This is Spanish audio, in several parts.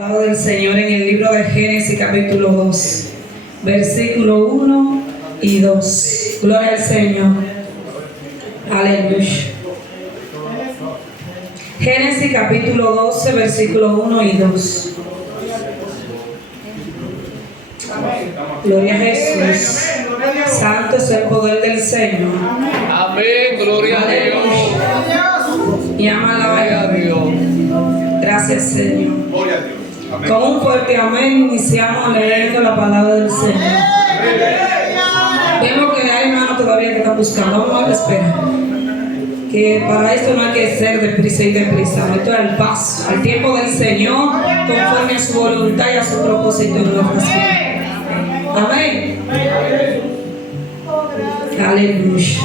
Palabra del Señor en el libro de Génesis capítulo 2, versículo 1 y 2. Gloria al Señor. Aleluya. Génesis capítulo 12, versículo 1 y 2. Gloria a Jesús. Santo es el poder del Señor. Amén, gloria a Dios. Y ama a Dios. Gracias, Señor. Gloria a Dios. Amén. Con un fuerte amén iniciamos leyendo la palabra del Señor. Vemos que hay hermanos todavía que están buscando. Vamos a esperar. Que para esto no hay que ser deprisa y deprisa. Esto es el paso, al tiempo del Señor, conforme a su voluntad y a su propósito en nuestras vidas. Amén. Aleluya.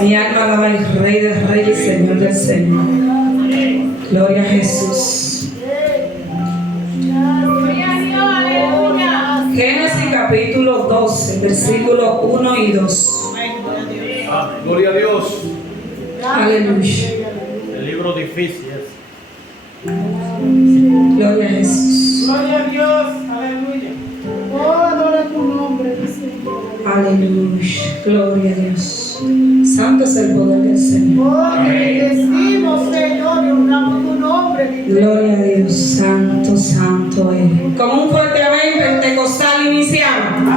Mi alma alaba al Rey del Rey y Señor del Señor. Gloria a Jesús. Génesis capítulo 12, versículos 1 y 2. Gloria a Dios. Aleluya. El libro difícil es. Gloria a Jesús. Gloria a Dios, aleluya. Oh, adora tu nombre, Señor. Aleluya. Gloria a Dios. Santo es el poder del Señor. Oh, te bendecimos, Señor, y honramos tu nombre. Gloria a Dios. Santo, santo eres. Con un fuerte amén pentecostal iniciamos.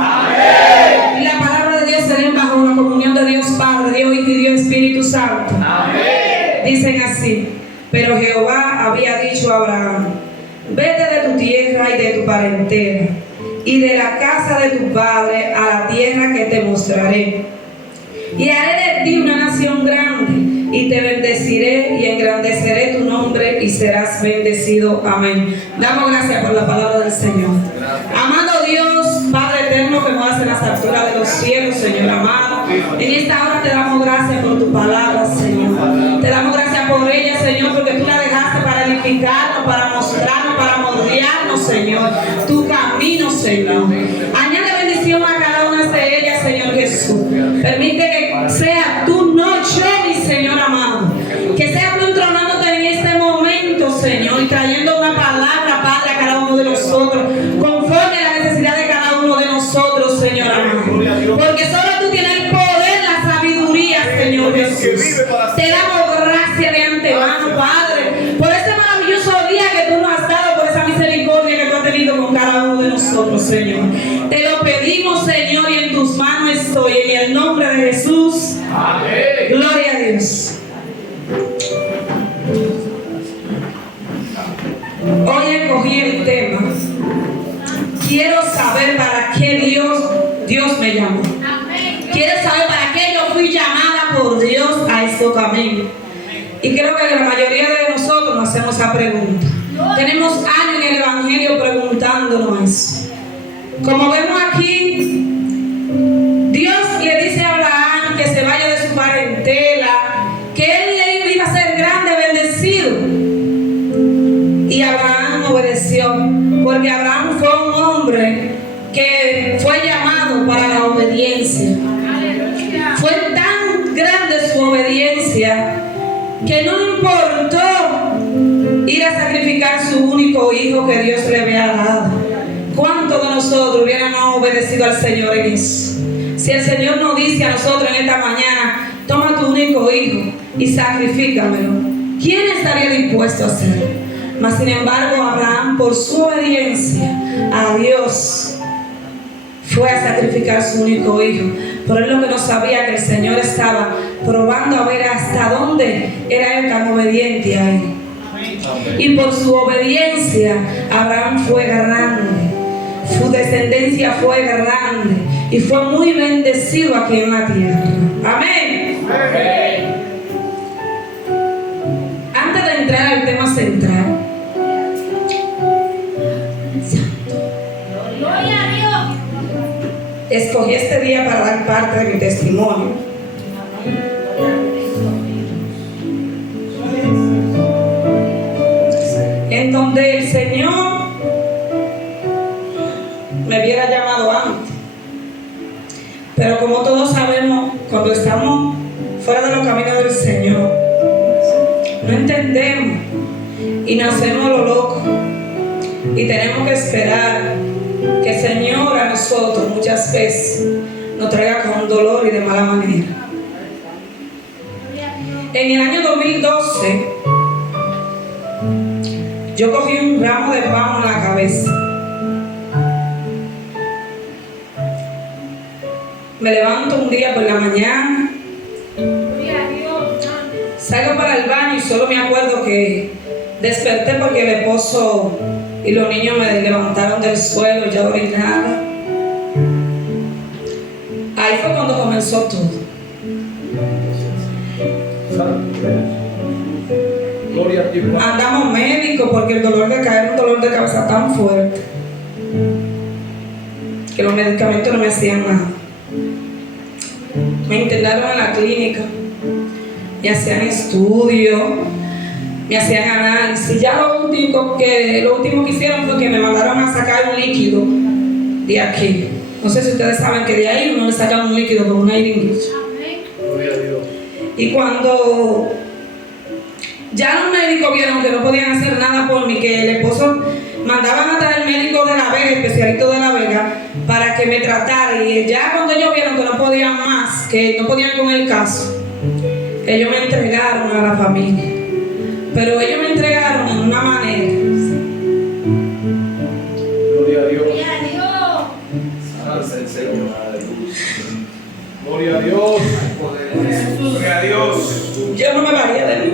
Y la palabra de Dios se lee bajo la comunión de Dios Padre, Dios Hijo y Dios Espíritu Santo. Dicen así: pero Jehová había dicho a Abraham: vete de tu tierra y de tu parentela y de la casa de tu padre a la tierra que te mostraré, y haré de ti una nación grande, y te bendeciré y engrandeceré tu nombre y serás bendecido. Amén. Damos gracias por la palabra del Señor. Amado Dios, Padre eterno que nos hace las alturas de los cielos, Señor amado, en esta hora te damos gracias por tu palabra, Señor. Te damos gracias por ella, Señor, porque tú la dejaste para edificarnos, para mostrarnos, para moldearnos, Señor, tu camino, Señor. Añade bendición a cada una de ellas, Señor Jesús. Permite que sea tu noche, mi Señor amado. Que sea tú entronándote en este momento, Señor, y trayendo una palabra, Padre, a cada uno de nosotros, conforme a la necesidad de cada uno de nosotros, Señor amado. Porque solo tú tienes el poder, la sabiduría, Señor Jesús. Te damos gracias de antemano, Padre, por ese maravilloso día que tú nos has dado, por esa misericordia que tú has tenido con cada uno de nosotros, Señor. Te lo pedimos, Señor, y en tus manos estoy, en el nombre de Jesús. Amén. Gloria a Dios. Hoy escogí el tema: quiero saber para qué Dios me llamó. Quiero saber para qué yo fui llamada por Dios a este camino. Y creo que la mayoría de nosotros nos hacemos esa pregunta. Tenemos años en el Evangelio preguntándonos eso. Como vemos aquí, Dios le dice a Abraham que se vaya de su parentela, que él iba a ser grande, bendecido. Y Abraham obedeció, porque Abraham fue un hombre que fue llamado para la obediencia. Fue tan grande su obediencia que no importó ir a sacrificar su único hijo que Dios le había dado. ¿Cuántos de nosotros hubiéramos obedecido al Señor en eso? Si el Señor nos dice a nosotros en esta mañana: toma tu único hijo y sacrifícamelo, ¿quién estaría dispuesto a hacerlo? Mas sin embargo, Abraham, por su obediencia a Dios, fue a sacrificar su único hijo. Pero él lo que no sabía, que el Señor estaba probando a ver hasta dónde era él tan obediente a él. Y por su obediencia, Abraham fue grande, su descendencia fue grande y fue muy bendecido aquí en la tierra. Amén. Amén. Antes de entrar al tema central, escogí este día para dar parte de mi testimonio. En donde el Señor me hubiera llamado antes. Pero como todos sabemos, cuando estamos fuera de los caminos del Señor, no entendemos y nacemos lo loco. Y tenemos que esperar que el Señor a nosotros muchas veces nos traiga con dolor y de mala manera. En el año 2012, yo cogí un ramo de pan en la cabeza. Me levanto un día por la mañana, salgo para el baño y solo me acuerdo que desperté porque el esposo y los niños me levantaron del suelo, ya orinaba. Ahí fue cuando comenzó todo. Gloria a ti, Padre. Andamos médicos porque el dolor de caer es un dolor de cabeza tan fuerte que los medicamentos no me hacían nada. Me internaron en la clínica, me hacían estudios, me hacían análisis. Ya lo último que hicieron fue que me mandaron a sacar un líquido de aquí. No sé si ustedes saben que de ahí uno le saca un líquido con una jeringuilla. Gloria a Dios. Y cuando ya los médicos vieron que no podían hacer nada por mí, que el esposo mandaban a traer médico de La Vega, especialista de La Vega, para que me tratara. Y ya cuando ellos vieron que no podían más, que no podían con el caso, ellos me entregaron a la familia. Pero ellos me entregaron en una manera. Gloria a Dios. Santo el Señor. Gloria a Dios. Gloria a Dios. Yo no me valía de mí.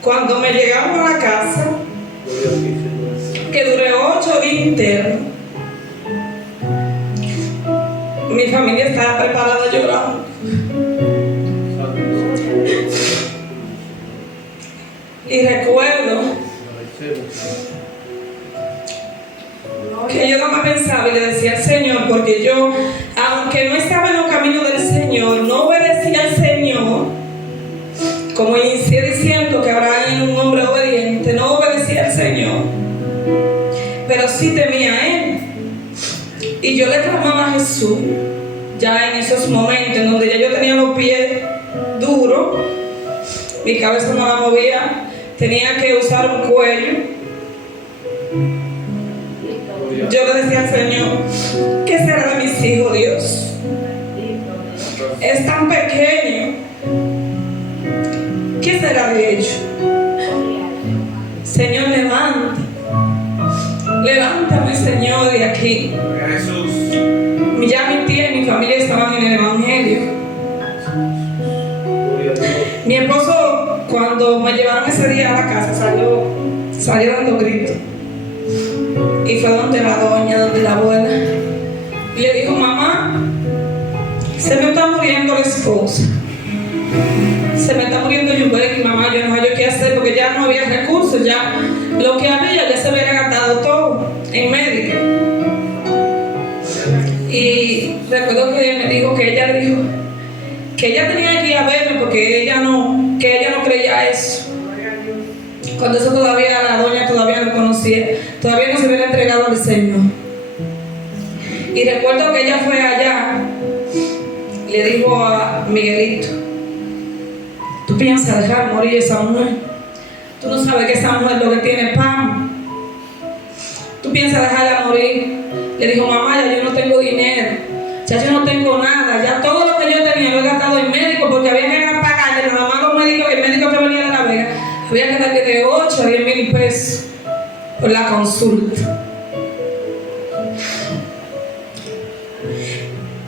Cuando me llegaron a la casa, Gloria a ti, Señor. que duré 8 días internos, mi familia estaba preparada llorando. Y recuerdo que yo no me pensaba y le decía al Señor, porque yo, aunque no estaba en los caminos del Señor, no obedecía al Señor, como inicié diciendo que Abraham era un hombre obediente, no obedecía al Señor, pero sí temía a Él. Y yo le clamaba a Jesús, ya en esos momentos en donde ya yo tenía los pies duros, mi cabeza no la movía, tenía que usar un cuello. Yo le decía al Señor, ¿qué será de mis hijos, Dios? Es tan pequeño. ¿Qué será de ellos? Señor, levanta. Levántame, Señor, de aquí. Jesús. Ya mi tía y mi familia estaban en el Evangelio. Gloria a Dios. Mi esposo, cuando me llevaron ese día a la casa, salió dando gritos. Y fue donde la doña, donde la abuela. Y le dijo, mamá, se me está muriendo la esposa. Se me está muriendo Yubel. Y mamá, yo no sé qué hacer porque ya no había recursos. Ya lo que había ya se había gastado todo en médico. Y recuerdo que ella me dijo que ella le dijo que ella tenía que ir a verme porque ella no creía eso. Cuando eso todavía la doña todavía no conocía, todavía no se hubiera entregado al Señor. Y recuerdo que ella fue allá y le dijo a Miguelito, ¿tú piensas dejar morir esa mujer? Tú no sabes que esa mujer lo que tiene es pan. ¿Tú piensas dejarla morir? Le dijo, mamá, ya yo no tengo dinero, ya yo no tengo nada, ya todo lo que yo tenía lo he gastado en médico porque había que pagarle nada más los médicos, el médico que venía de La Vega, había que darle de 8 a 10 mil pesos por la consulta.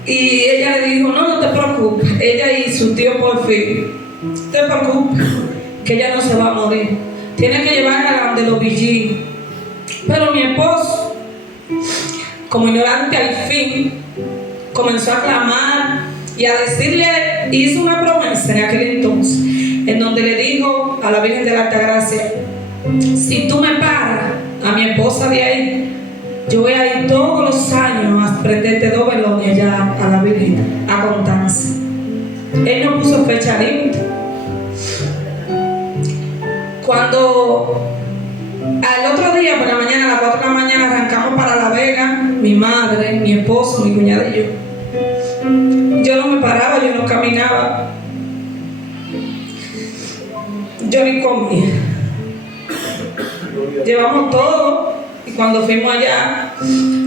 Y ella le dijo, no te preocupes, ella y su tío por fin, no te preocupes, que ella no se va a morir, tiene que llevarla a donde los vigíes. Pero mi esposo, como ignorante al fin, comenzó a clamar y a decirle, hizo una promesa en aquel entonces, en donde le dijo a la Virgen de la Altagracia, si tú me paras a mi esposa de ahí, yo voy a ir todos los años a prenderte 2 velones allá a la Virgen, a Constanza. Él no puso fecha límite. Cuando al otro día por la mañana, a las 4 de la mañana, arrancamos para La Vega, mi madre, mi esposo, mi cuñada y yo. Yo no me paraba, yo no caminaba, yo ni comía. Llevamos todo. Y cuando fuimos allá,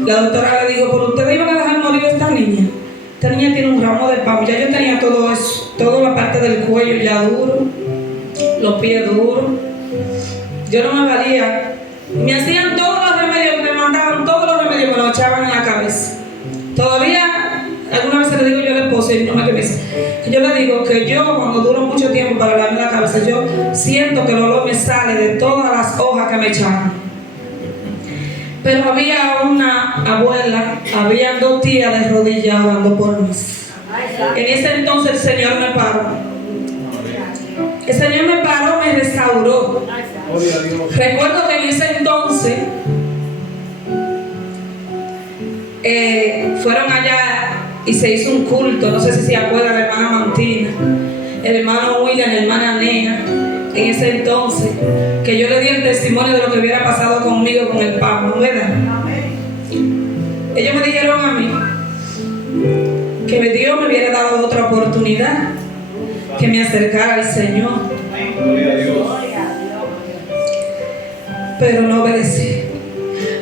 la doctora le dijo, ¿por ustedes iban a dejar morir a esta niña? Esta niña tiene un ramo de pavo. Ya yo tenía todo eso, toda la parte del cuello ya duro, los pies duros. Yo no me valía. Me hacían todos los remedios que me mandaban, todos los remedios me los echaban en la cabeza. Todavía, alguna vez le digo yo al esposo y no me crece. Yo le digo que yo, cuando duro mucho tiempo para lavarme la cabeza, yo siento que el olor me sale de todas las hojas que me echaban. Pero había una abuela, había 2 tías de rodillas orando por mí. En ese entonces el Señor me paró. El Señor me paró, me restauró. Recuerdo que en ese entonces fueron allá y se hizo un culto. No sé si se acuerda la hermana Mantina, el hermano William, la hermana Nea. En ese entonces, que yo le di el testimonio de lo que hubiera pasado conmigo con el Papa, ¿verdad? Ellos me dijeron a mí que Dios me hubiera dado otra oportunidad, que me acercara al Señor. Pero no obedecí.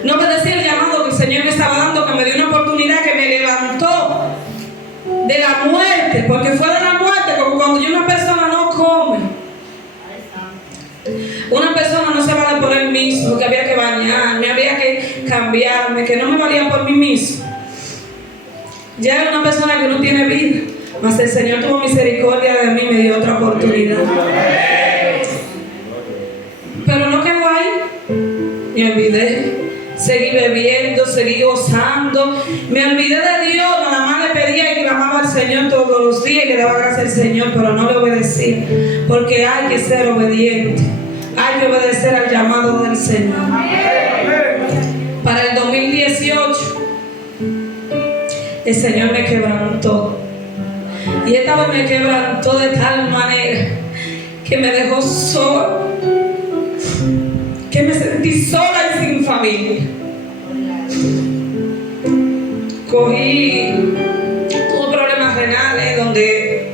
No obedecí el llamado que el Señor me estaba dando, que me dio una oportunidad, que me levantó de la muerte, porque fue de la muerte, como cuando una persona no come. Una persona no se vale por él mismo, que había que bañarme, había que cambiarme, que no me valía por mí mismo. Ya era una persona que no tiene vida, mas el Señor tuvo misericordia de mí y me dio otra oportunidad. Pero no quedó ahí, me olvidé. Seguí bebiendo, seguí gozando. Me olvidé de Dios, nada más le pedía y clamaba al Señor todos los días y le daba gracias al Señor, pero no le obedecí, porque hay que ser obediente. Hay que obedecer al llamado del Señor. Para el 2018, el Señor me quebrantó. Y esta vez me quebrantó de tal manera que me dejó sola, que me sentí sola y sin familia. Tuve problemas renales donde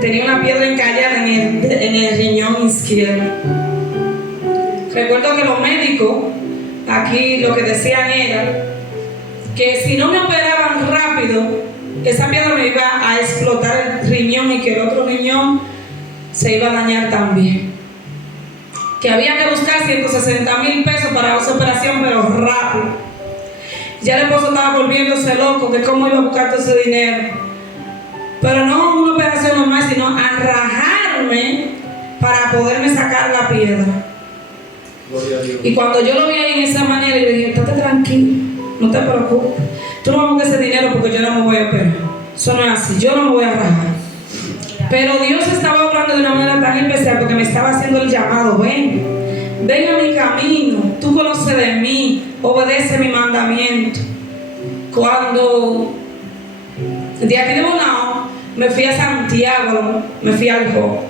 tenía una piedra encallada en el riñón izquierdo. Recuerdo que los médicos aquí lo que decían era que si no me operaban rápido, esa piedra me iba a explotar el riñón y que el otro riñón se iba a dañar también. Que había que buscar 160,000 pesos para esa operación, pero rápido. Ya el esposo estaba volviéndose loco, que cómo iba a buscar todo ese dinero. Pero no una operación normal, sino a rajarme para poderme sacar la piedra. Y cuando yo lo vi ahí en esa manera, yo le dije, estate tranquilo, no te preocupes. Tú no vas a buscar ese dinero porque yo no me voy a operar. Eso no es así, yo no me voy a rajar. Pero Dios estaba obrando de una manera tan especial porque me estaba haciendo el llamado, ven a mi camino, tú conoces de mí, obedece mi mandamiento. Cuando de aquí de Bonao me fui a Santiago, me fui al Jo.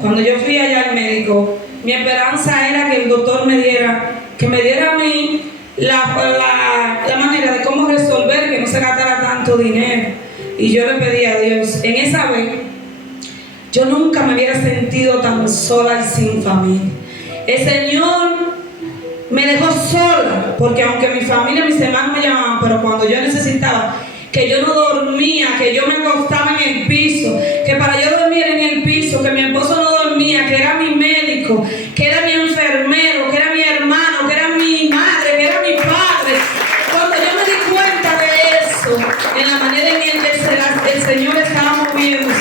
Cuando yo fui allá al médico, mi esperanza era que el doctor me diera a mí la manera de cómo resolver que no se gastara tanto dinero. Y yo le pedí a Dios, en esa vez, yo nunca me hubiera sentido tan sola y sin familia. El Señor me dejó sola, porque aunque mi familia, mis hermanos me llamaban, pero cuando yo necesitaba, que yo no dormía, que yo me acostaba en el piso, que para yo dormir en el piso, que mi esposo no dormía, que era mi médico, que era mi enfermero, que era mi hermano, que era mi madre, que era mi padre. Cuando yo me di cuenta de eso, en la manera en que el Señor estaba moviendo,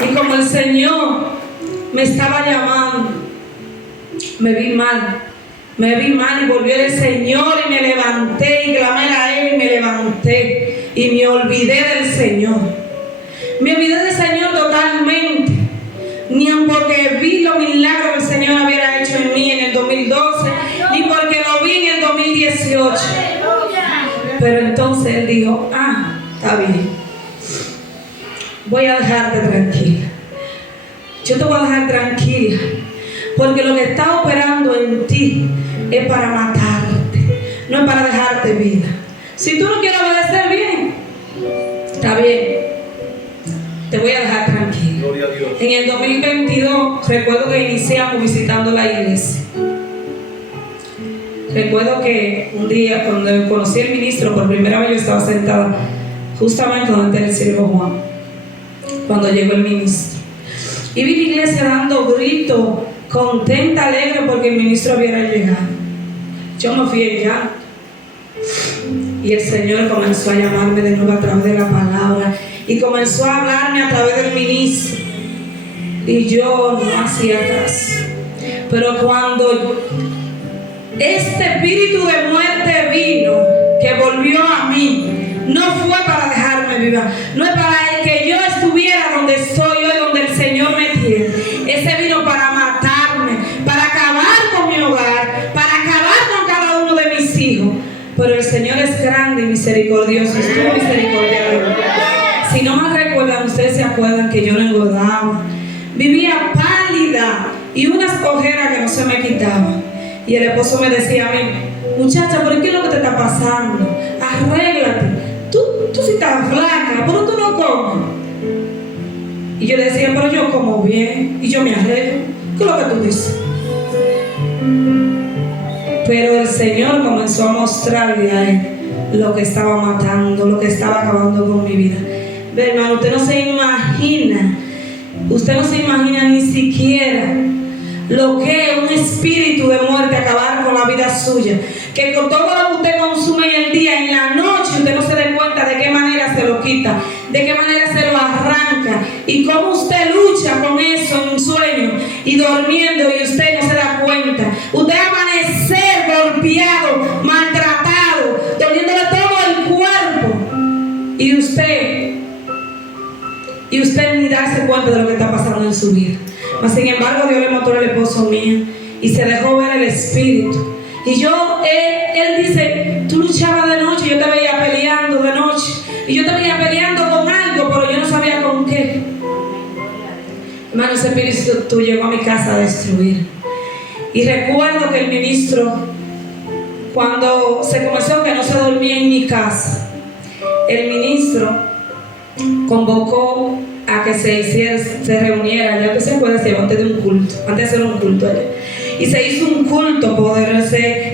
y como el Señor me estaba llamando, me vi mal y volvió el Señor y me levanté y clamé a Él y me levanté y me olvidé del Señor. Me olvidé del Señor totalmente, ni porque vi los milagros que el Señor había hecho en mí en el 2012, ni porque lo vi en el 2018. Pero entonces Él dijo, está bien, voy a dejarte tranquila. Yo te voy a dejar tranquila, porque lo que está operando en ti es para matarte, no es para dejarte vida. Si tú no quieres obedecer bien, está bien, te voy a dejar tranquilo. En el 2022 recuerdo que iniciamos visitando la iglesia. Recuerdo que un día cuando conocí al ministro por primera vez, yo estaba sentada justamente donde el siervo Juan, cuando llegó el ministro. Y vi la iglesia dando gritos, contenta, alegre porque el ministro había llegado. Yo me fui en llanto. Y el Señor comenzó a llamarme de nuevo a través de la palabra y comenzó a hablarme a través del ministro. Y yo no hacía caso. Pero cuando este espíritu de muerte vino, que volvió a mí, no fue para dejarme viva, no es para que yo estuviera donde estoy hoy, donde el Señor me tiene. Ese vino para matarme, para acabar con mi hogar, para acabar con cada uno de mis hijos. Pero el Señor es grande y misericordioso, estuvo misericordiado. Si no me recuerdan, ustedes se acuerdan que yo no engordaba, vivía pálida y unas ojeras que no se me quitaban. Y el esposo me decía a mí: muchacha, ¿por qué es lo que te está pasando? Arréglate. Tú sí estás flaca, pero tú no comes. Y yo le decía: pero yo como bien y yo me arreglo. ¿Qué es lo que tú dices? Pero el Señor comenzó a mostrarle a él lo que estaba matando, lo que estaba acabando con mi vida. Ve, hermano, usted no se imagina ni siquiera lo que es un espíritu de muerte acabar con la vida suya. Que con todo lo que usted consume en el día, en la noche, usted no se dé cuenta de qué manera se lo quita, de qué manera se lo arranca y cómo usted lucha con eso en un sueño y durmiendo y usted no se da cuenta. Usted amanecer golpeado, maltratado, doliéndole todo el cuerpo y usted ni darse cuenta de lo que está pasando en su vida. Mas sin embargo, Dios le mostró al esposo mío y se dejó ver el espíritu. Y él dice: tú luchabas de noche, yo te veía peleando de noche. Y yo te veía peleando con algo, pero yo no sabía con qué. Hermano, ese espíritu llegó a mi casa a destruir. Y recuerdo que el ministro, cuando se comenzó que no se dormía en mi casa, el ministro convocó a que se reuniera, ya que se puede hacer antes de un culto, antes de hacer un culto allá. Y se hizo un culto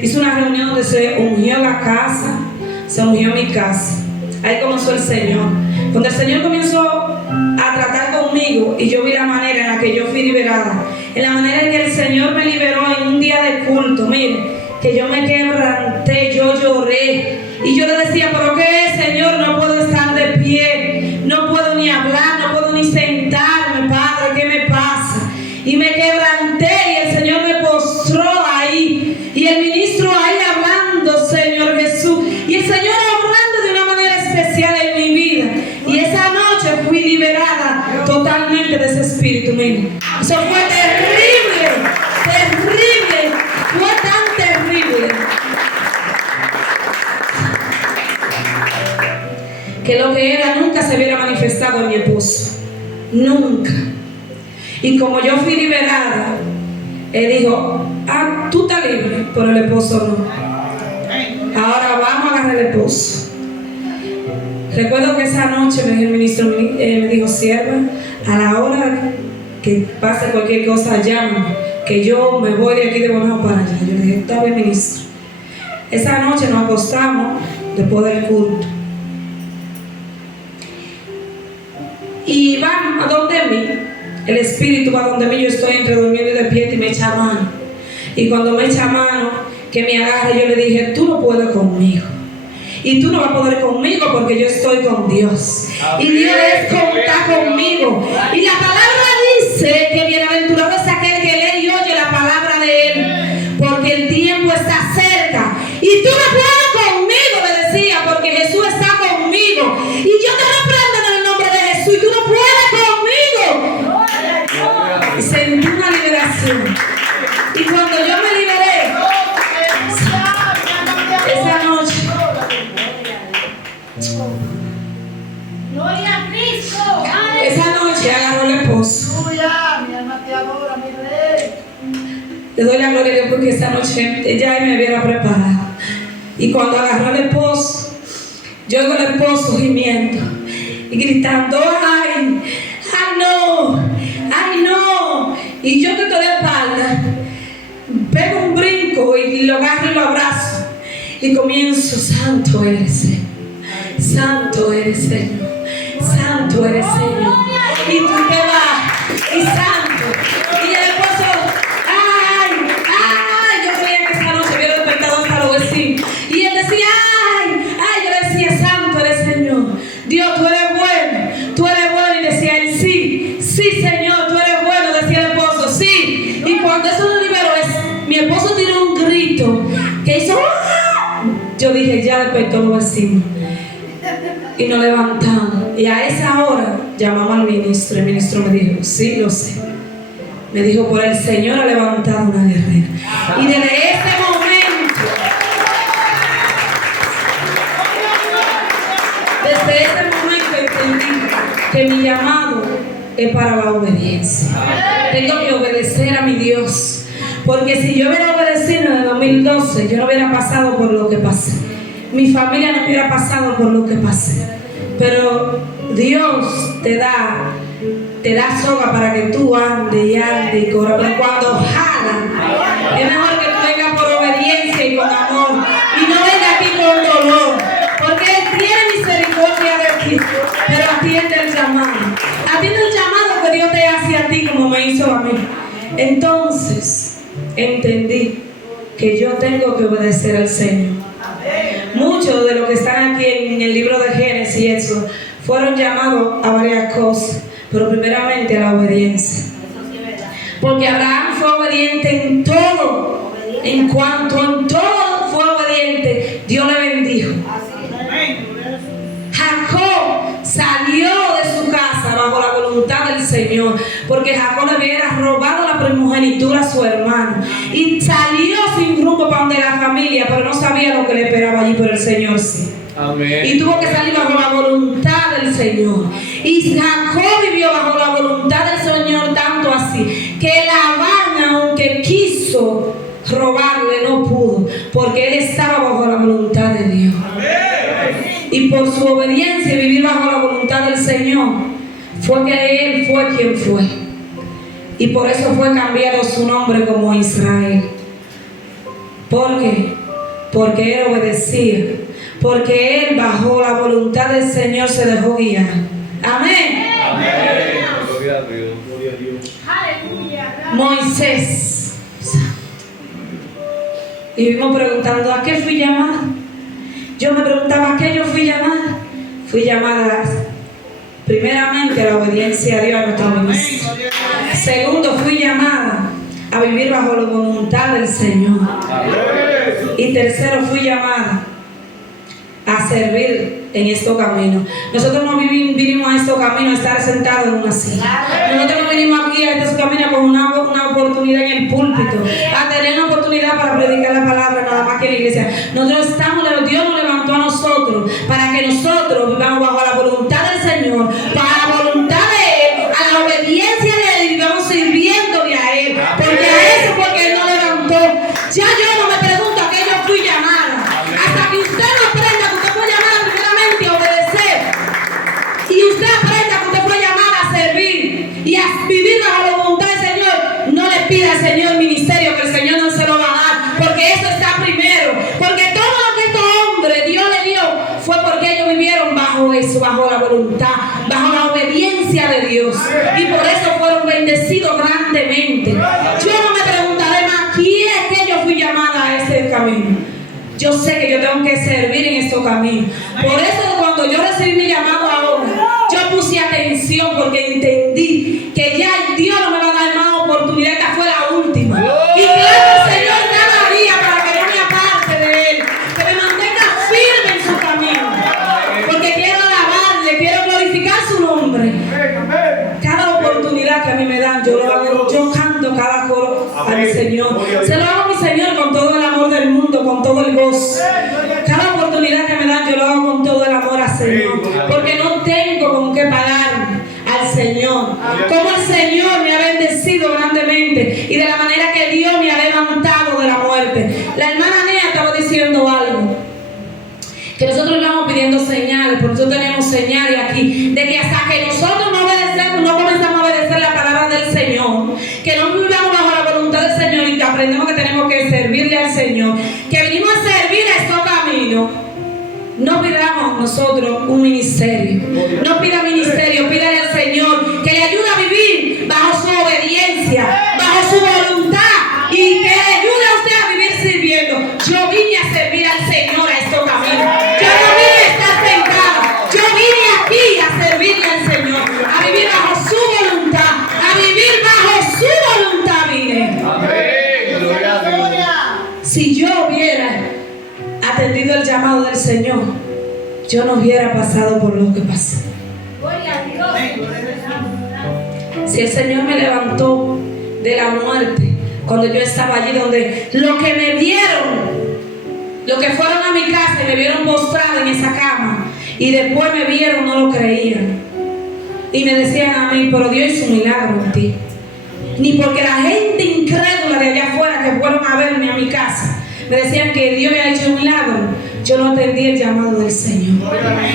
hizo una reunión donde se ungió la casa, se ungió mi casa. Ahí comenzó el Señor. Cuando el Señor comenzó a tratar conmigo y yo vi la manera en la que yo fui liberada, en la manera en que el Señor me liberó en un día de culto, mire, que yo me quebranté, yo lloré y yo le decía: pero qué, Señor, no puedo estar de pie, no puedo ni hablar, no puedo ni sentarme, Padre, ¿qué me pasa? Y me quebranté y el Señor me postró ahí y el ministro ahí hablando, Señor Jesús, y el Señor obrando de una manera especial en mi vida. Y esa noche fui liberada totalmente de ese espíritu, mire. Eso fue terrible, terrible, fue tan terrible que lo que era nunca se hubiera manifestado en mi esposo, nunca. Y como yo fui liberada, él dijo: tú estás libre, pero el esposo no. Ahora vamos a agarrar el esposo. Recuerdo que esa noche me dijo el ministro, me dijo: sierva, a la hora que pase cualquier cosa, llámame, que yo me voy de aquí de Bonao para allá. Yo le dije: está bien, ministro. Esa noche nos acostamos después del culto. Y va a donde mí, el espíritu va donde mí, yo estoy entre durmiendo y despierta y me echa mano. Y cuando me echa mano, que me agarra, yo le dije: tú no puedes conmigo. Y tú no vas a poder conmigo porque yo estoy con Dios. Y Dios está conmigo. Y la palabra dice que bienaventurado es aquel que lee y oye la palabra de Él, porque el tiempo está cerca. Y tú no puedes conmigo, me decía, porque Jesús está conmigo. Y yo te reprendo en el nombre de Jesús. Y tú no puedes conmigo. Y sentí una liberación. Y cuando yo me liberé, esa noche, Gloria a Cristo. esa noche agarró el esposo. Aleluya, mi alma te adora, mi rey. Le doy la gloria a Dios porque esa noche ella me hubiera preparado. Y cuando agarró el esposo, yo oigo al esposo gimiendo y gritando: ¡ay! ¡Ay no! ¡Ay no! Y yo que estoy de espalda, pego un brinco acerco y lo agarro y lo abrazo. Y comienzo, santo eres, Señor. Santo eres, Señor. Santo eres, Señor. Y tú te vas, y santo. Y el esposo, yo creía que esa noche había despertado hasta los vecinos. Y él decía, yo le decía, santo eres, Señor. Dios, tú eres bueno, tú eres bueno. Y decía él, sí, Señor, tú eres bueno. Decía el esposo, sí. Y cuando eso lo liberó, mi esposo tiró un grito que hizo, yo dije, ya despertó los vecinos. Y nos levantamos. Y a esa hora llamamos al ministro. El ministro me dijo, sí, lo sé. Me dijo, por el Señor ha levantado una guerrera. Y desde ese momento entendí que mi llamado es para la obediencia. Tengo que obedecer a mi Dios. Porque si yo hubiera obedecido en el 2012, yo no hubiera pasado por lo que pasé. Mi familia no hubiera pasado por lo que pasé. Pero Dios te da soga para que tú andes y corras. Pero cuando jala, es mejor que tú vengas por obediencia y con amor. Y no vengas aquí con dolor. Porque Él tiene misericordia de ti. Pero atiende el llamado. Atiende el llamado que Dios te hace a ti como me hizo a mí. Entonces, entendí que yo tengo que obedecer al Señor. Muchos de los que están aquí en el libro de Génesis y eso fueron llamados a varias cosas, pero primeramente a la obediencia. Porque Abraham fue obediente en todo. En cuanto en todo fue obediente, Dios le bendijo. Jacob salió de su casa bajo la voluntad del Señor, porque Jacob le hubiera robado la primogenitura a su hermano y salió sin rumbo para donde la familia, pero no sabía lo que le esperaba allí, pero el Señor sí. Amén. Y tuvo que salir bajo la voluntad del Señor. Y Jacob vivió bajo la voluntad del Señor, tanto así que Labán, aunque quiso robarle, no pudo, porque él estaba bajo la voluntad de Dios. Y por su obediencia y vivir bajo la voluntad del Señor, fue que él fue quien fue. Y por eso fue cambiado su nombre como Israel. ¿Por qué? Porque él obedecía. Porque él bajo la voluntad del Señor se dejó guiar. Amén. Amén. Gloria a Dios. Gloria a Dios. Aleluya. Moisés. Y vivimos preguntando, ¿a qué fui llamada? Yo me preguntaba, ¿a qué yo fui llamada? Fui llamada primeramente a la obediencia a Dios, a nuestro ministro. Segundo, fui llamada a vivir bajo la voluntad del Señor. Y tercero, fui llamada a servir en estos caminos. Nosotros no vinimos a estos caminos a estar sentados en una silla. Nosotros no vinimos aquí a estos caminos con una oportunidad en el púlpito, a tener una oportunidad para predicar la palabra nada más que en la iglesia. Nosotros Dios nos levantó a nosotros para que nosotros vivamos bajo la voluntad del Señor, para la voluntad de Él, a la obediencia de Él, y vivamos sirviéndole a Él, porque a eso porque Él nos levantó. Ya yo no me pregunto a qué yo fui llamada, hasta que usted no aprenda que usted fue llamada primeramente a obedecer, y usted aprenda que usted fue llamada a servir y a vivir bajo la voluntad del Señor. No le pida al Señor ministerio, que el Señor no se lo va a dar, porque eso está primero. Porque todo lo que estos hombres Dios le dio fue porque ellos vivieron bajo eso, bajo la voluntad, bajo la obediencia de Dios, y por eso fueron bendecidos grandemente. Yo no me preguntaré más quién es que yo fui llamada a este camino. Yo sé que yo tengo que servir en estos caminos. Por eso cuando yo recibí mi llamado ahora, yo puse atención, porque entendí que ya Dios no me va a dar más oportunidad. Esta fue la última. Y claro, el Señor cada día para que no me aparte de Él, que me mantenga firme en su camino, porque quiero alabarle, quiero glorificar su nombre. Cada oportunidad que a mí me dan, yo lo hago, yo canto cada coro al Señor. Se lo hago a mi Señor con todo el amor del mundo, con todo el gozo. Cada oportunidad que me dan, yo lo hago con todo el amor al Señor, porque no tengo con qué pagar al Señor. Como el Señor me ha bendecido grandemente y de la manera que Dios me ha levantado de la muerte. La hermana Nea estaba diciendo algo, que nosotros vamos pidiendo señales, porque nosotros tenemos señales aquí, de que hasta que nosotros no comenzamos a obedecer la palabra del Señor, que no vivamos bajo la voluntad del Señor y aprendemos que tenemos que servirle al Señor, que venimos a servir a estos caminos, no pidamos nosotros un ministerio. No pida ministerio, pídale al Señor que le ayude a vivir bajo su obediencia, bajo su voluntad, y que le ayude a usted a vivir sirviendo. Yo vine a servir al Señor a estos caminos. Yo no vine a estar sentado. Yo vine aquí a servirle al Señor, a vivir bajo su voluntad, a vivir bajo su voluntad vine. Amén. Gloria a Dios. Si yo hubiera atendido el llamado del Señor, yo no hubiera pasado por lo que pasé. Si el Señor me levantó de la muerte, cuando yo estaba allí, donde lo que me vieron, lo que fueron a mi casa y me vieron postrado en esa cama, y después me vieron, no lo creían. Y me decían a mí, pero Dios hizo un milagro en ti. Ni porque la gente incrédula de allá afuera que fueron a verme a mi casa, me decían que Dios me ha hecho un milagro. Yo no atendí el llamado del Señor.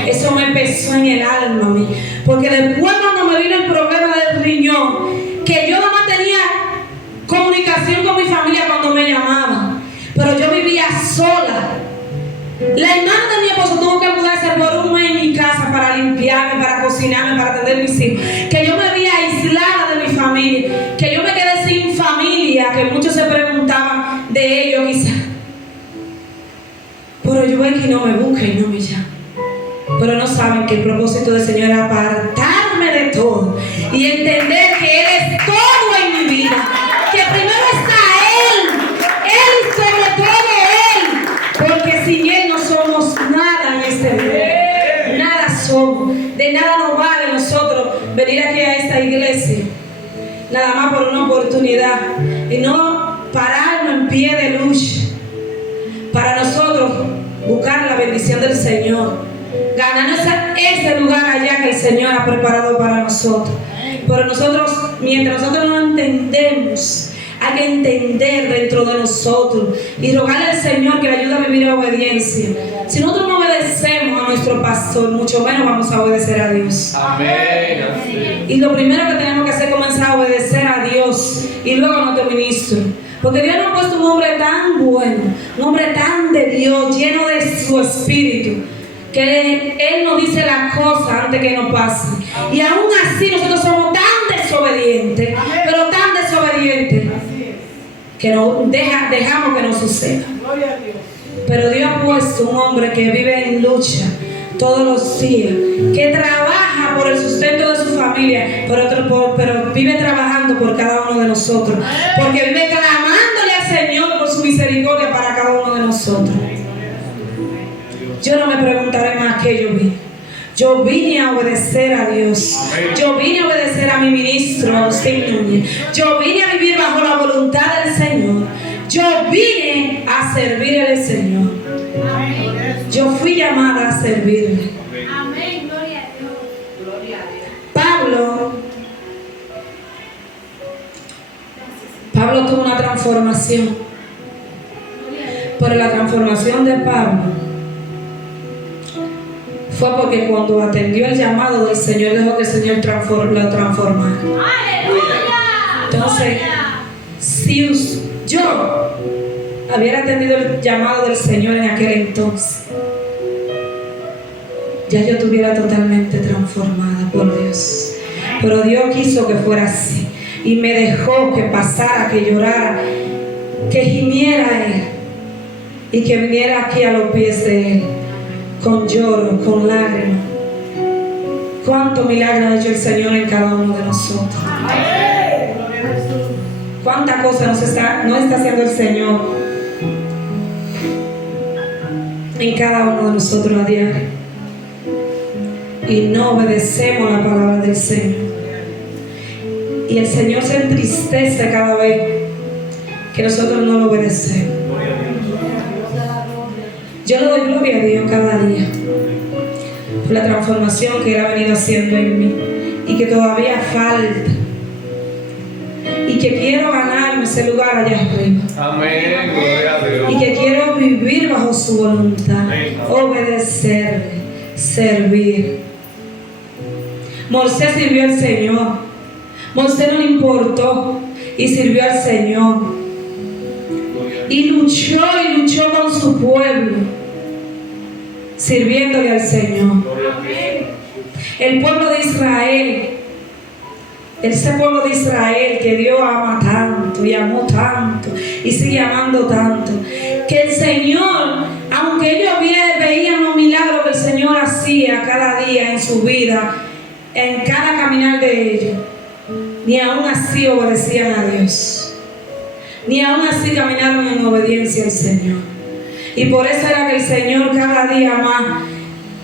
Eso me pesó en el alma a mí. Porque después, cuando me vino el problema del riñón, que yo no mantenía comunicación con mi familia cuando me llamaban, pero yo vivía sola. La hermana de mi esposo tuvo que mudarse por un mes en mi casa para limpiarme, para cocinarme, para atender mis hijos. Que yo me vi aislada de mi familia, que yo me quedé sin familia, que muchos se preguntaban de ello quizás. Pero yo veo que no me busca y no me llama. Pero no saben que el propósito del Señor es apartarme de todo y entender que Él es todo en mi vida. Que primero está Él sobre todo Él. Porque sin Él no somos nada en este mundo. Nada somos. De nada nos vale nosotros venir aquí a esta iglesia. Nada más por una oportunidad. Y no pararnos en pie de lucha. Para nosotros buscar la bendición del Señor, ganarnos ese lugar allá que el Señor ha preparado para nosotros. Pero nosotros, mientras nosotros no entendemos, hay que entender dentro de nosotros y rogarle al Señor que le ayude a vivir en obediencia. Si nosotros no obedecemos a nuestro pastor, mucho menos vamos a obedecer a Dios. Amén. Y lo primero que tenemos que hacer es comenzar a obedecer a Dios y luego a nuestro ministro. Porque Dios nos ha puesto un hombre tan bueno, un hombre tan de Dios, lleno de su espíritu, que Él nos dice las cosas antes que nos pasen. Y aún así nosotros somos tan desobedientes, pero tan desobedientes, que no dejamos que nos suceda. Pero Dios ha puesto un hombre que vive en lucha todos los días, que trabaja por el sustento de su familia, pero vive trabajando por cada uno de nosotros, porque vive clamándole al Señor por su misericordia para cada uno de nosotros. Yo no me preguntaré más qué yo vine. Yo vine a obedecer a Dios. Yo vine a obedecer a mi ministro, Agustín Núñez. Yo vine a vivir bajo la voluntad del Señor. Yo vine a servir al Señor. Yo fui llamada a servirle. Amén, gloria a Dios. Gloria a Dios. Pablo tuvo una transformación. Pero la transformación de Pablo fue porque cuando atendió el llamado del Señor, dejó que el Señor lo transformara. ¡Aleluya! Entonces, si yo hubiera atendido el llamado del Señor en aquel entonces, ya yo estuviera totalmente transformada por Dios. Pero Dios quiso que fuera así y me dejó que pasara, que llorara, que gimiera a Él y que viniera aquí a los pies de Él con lloro, con lágrimas. Cuánto milagro ha hecho el Señor en cada uno de nosotros. Cuánta cosa no está haciendo el Señor en cada uno de nosotros a diario. Y no obedecemos la palabra del Señor. Y el Señor se entristece cada vez que nosotros no lo obedecemos. Yo le doy gloria a Dios cada día por la transformación que Él ha venido haciendo en mí y que todavía falta. Y que quiero ganarme ese lugar allá arriba. Amén. Gloria a Dios. Y que quiero vivir bajo su voluntad, obedecerle, servir. Moisés sirvió al Señor. Moisés no le importó y sirvió al Señor. y luchó con su pueblo, sirviéndole al Señor. El pueblo de Israel, ese pueblo de Israel que Dios ama tanto y amó tanto y sigue amando tanto, que el Señor, aunque ellos veían los milagros que el Señor hacía cada día en su vida, en cada caminar de ellos, ni aún así obedecían a Dios, ni aún así caminaron en obediencia al Señor. Y por eso era que el Señor cada día más,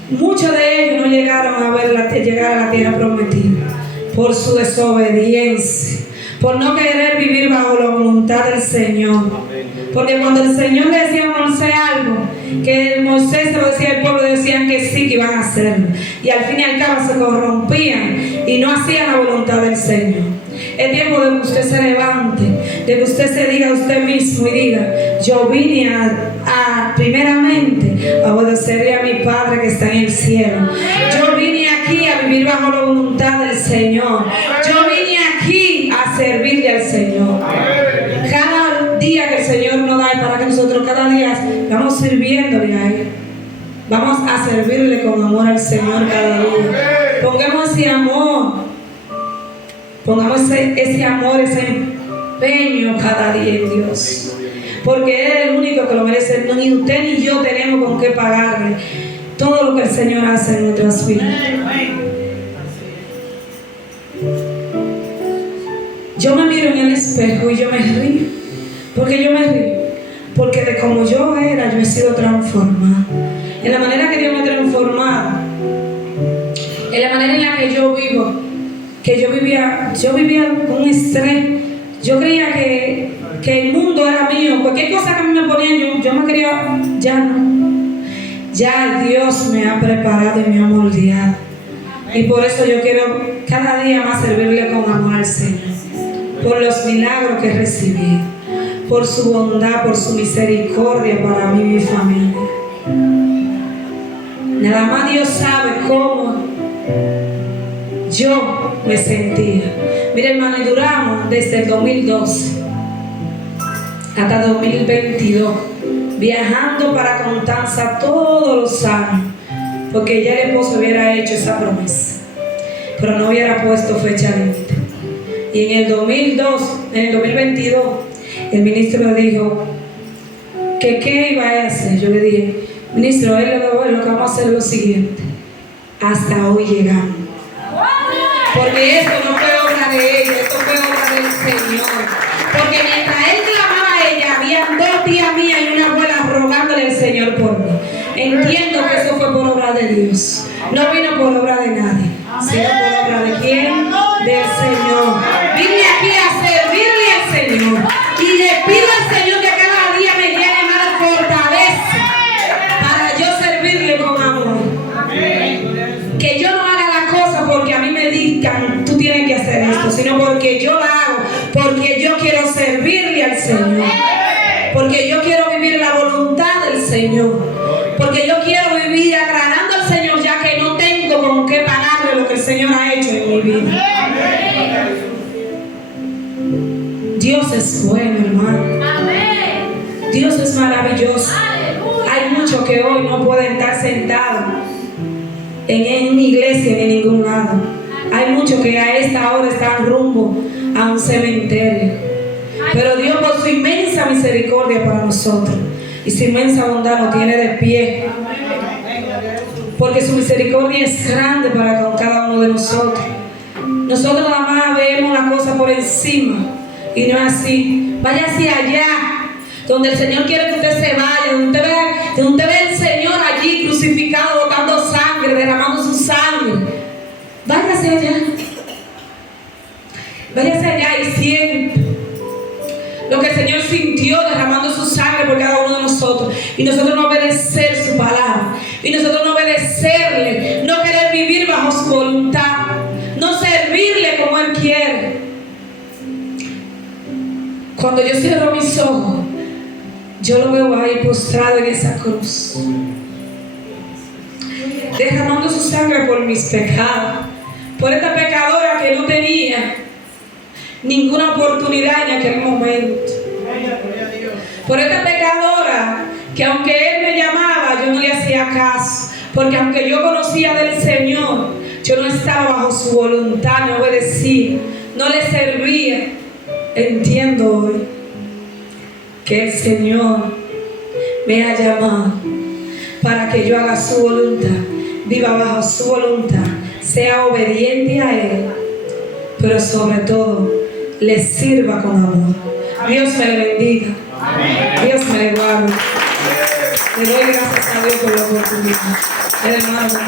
muchos de ellos no llegaron a llegar a la tierra prometida por su desobediencia, por no querer vivir bajo la voluntad del Señor. Porque cuando el Señor le decía a Moisés algo, que Moisés se lo decía al pueblo, decían que sí, que iban a hacerlo, y al fin y al cabo se corrompían y no hacían la voluntad del Señor. Es tiempo de que usted se levante, de que usted se diga a usted mismo y diga: yo vine a primeramente a obedecerle a mi Padre que está en el cielo. Yo vine aquí a vivir bajo la voluntad del Señor. Yo vine aquí a servirle al Señor. Cada día que el Señor nos da es para que nosotros cada día vamos sirviéndole a Él. Vamos a servirle con amor al Señor cada día. Pongamos ese amor. Pongamos ese amor, ese empeño cada día en Dios. Porque Él es el único que lo merece. Ni usted ni yo tenemos con qué pagarle todo lo que el Señor hace en nuestras vidas. Yo me miro en el espejo y yo me río. ¿Por qué yo me río? Porque de como yo era, yo he sido transformada. En la manera que Dios me ha transformado, en la manera en la que yo vivo, que yo vivía con un estrés. Yo creía que el mundo era mío. Cualquier cosa que a mí me ponían, yo me quería, ya no. Ya Dios me ha preparado y me ha moldeado. Y por eso yo quiero cada día más servirle con amor al Señor. Por los milagros que he recibido, por su bondad, por su misericordia para mí y mi familia. Nada más Dios sabe cómo yo me sentía. Mira, hermano, y duramos desde el 2012 hasta 2022 viajando para Constanza todos los años, porque ya el esposo hubiera hecho esa promesa, pero no hubiera puesto fecha límite. Y en el 2022 el ministro dijo que qué iba a hacer. Yo le dije: ministro, lo que vamos a hacer es lo siguiente: hasta hoy llegamos. Porque esto no fue obra de ella, esto fue obra del Señor. Porque mientras él clamaba a ella, habían 2 tías mías y una abuela rogándole al Señor por mí. Entiendo que eso fue por obra de Dios. No vino por obra de nadie, sino por obra de quién? Del Señor. Vine aquí a servirle al Señor. Y le pido al Señor que cada día me llene más de fortaleza para yo servirle con amor. Que yo no haga la cosa porque a mí me digan tú tienes que hacer esto, sino porque yo la hago, porque yo quiero servirle al Señor, porque yo quiero vivir la voluntad del Señor, porque yo quiero vivir agradando al Señor, ya que no tengo con qué pagarle lo que el Señor ha hecho en mi vida. Dios es bueno, hermano. Dios es maravilloso. Hay muchos que hoy no pueden estar sentados en una iglesia ni en ningún lado. Hay muchos que a esta hora están rumbo a un cementerio. Pero Dios, por su inmensa misericordia para nosotros y su inmensa bondad, nos tiene de pie. Porque su misericordia es grande para con cada uno de nosotros. Nosotros nada más vemos la cosa por encima y no es así. Vaya hacia allá, donde el Señor quiere que usted se vaya, donde usted ve al Señor allí crucificado, botando sangre, derramando su sangre. Váyase allá. Váyase allá y siente lo que el Señor sintió derramando su sangre por cada uno de nosotros. Y nosotros no obedecer su palabra. Y nosotros no obedecerle, no querer vivir bajo su voluntad, no servirle como Él quiere. Cuando yo cierro mis ojos, yo lo veo ahí postrado en esa cruz, derramando su sangre por mis pecados, por esta pecadora que no tenía ninguna oportunidad en aquel momento. Por esta pecadora, que aunque Él me llamaba, yo no le hacía caso. Porque aunque yo conocía del Señor, yo no estaba bajo su voluntad, no obedecía, no le servía. Entiendo hoy que el Señor me ha llamado para que yo haga su voluntad, viva bajo su voluntad, sea obediente a Él, pero sobre todo le sirva con amor. Dios me le bendiga. Dios me le guarde. Le doy gracias a Dios por la oportunidad. Le demando